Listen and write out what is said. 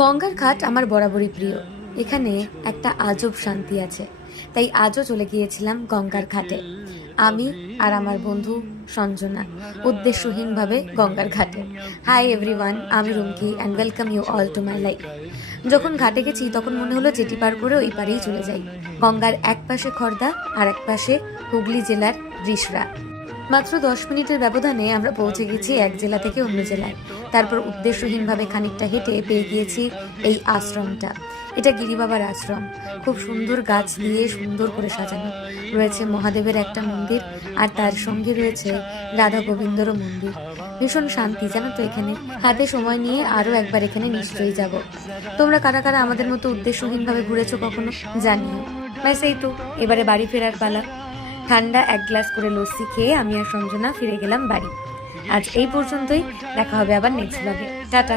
গঙ্গার ঘাট আমার বরাবরই প্রিয়। এখানে একটা আজব শান্তি আছে, তাই আজও চলে গিয়েছিলাম গঙ্গার ঘাটে। আমি আর আমার বন্ধু সঞ্জনা উদ্দেশ্যহীনভাবে গঙ্গার ঘাটে। হাই এভরিওয়ান, আমি Rumki and welcome you all to my life. যখন ঘাটে গেছি তখন মনে হলো জেটি পার করে ওই পারেই চলে যাই। গঙ্গার এক পাশে খর্দা আর এক পাশে হুগলি জেলার রিষড়া। মাত্র 10 মিনিটের ব্যবধানে আমরা পৌঁছে গেছি এক জেলা থেকে অন্য জেলায়। তারপর উদ্দেশ্যহীনভাবে খানিকটা হেঁটে পেয়ে গিয়েছি এই আশ্রমটা। এটা গিরিবাবার আশ্রম। খুব সুন্দর গাছ দিয়ে সুন্দর করে সাজানো রয়েছে মহাদেবের একটা মন্দির, আর তার সঙ্গে রয়েছে রাধা গোবিন্দরও মন্দির। ভীষণ শান্তি জানো তো এখানে। হাতে সময় নিয়ে আরও একবার এখানে নিশ্চয়ই যাব। তোমরা কারা কারা আমাদের মতো উদ্দেশ্যহীনভাবে ঘুরেছো কখনো জানিও। ব্যাস এই তো, এবারে বাড়ি ফেরার পালা। ঠান্ডা এক গ্লাস করে লস্যি খেয়ে আমি আর সঞ্জনা ফিরে গেলাম বাড়ি। আজ এই পর্যন্তই, দেখা হবে আবার নেক্সট ব্লগে। টাটা।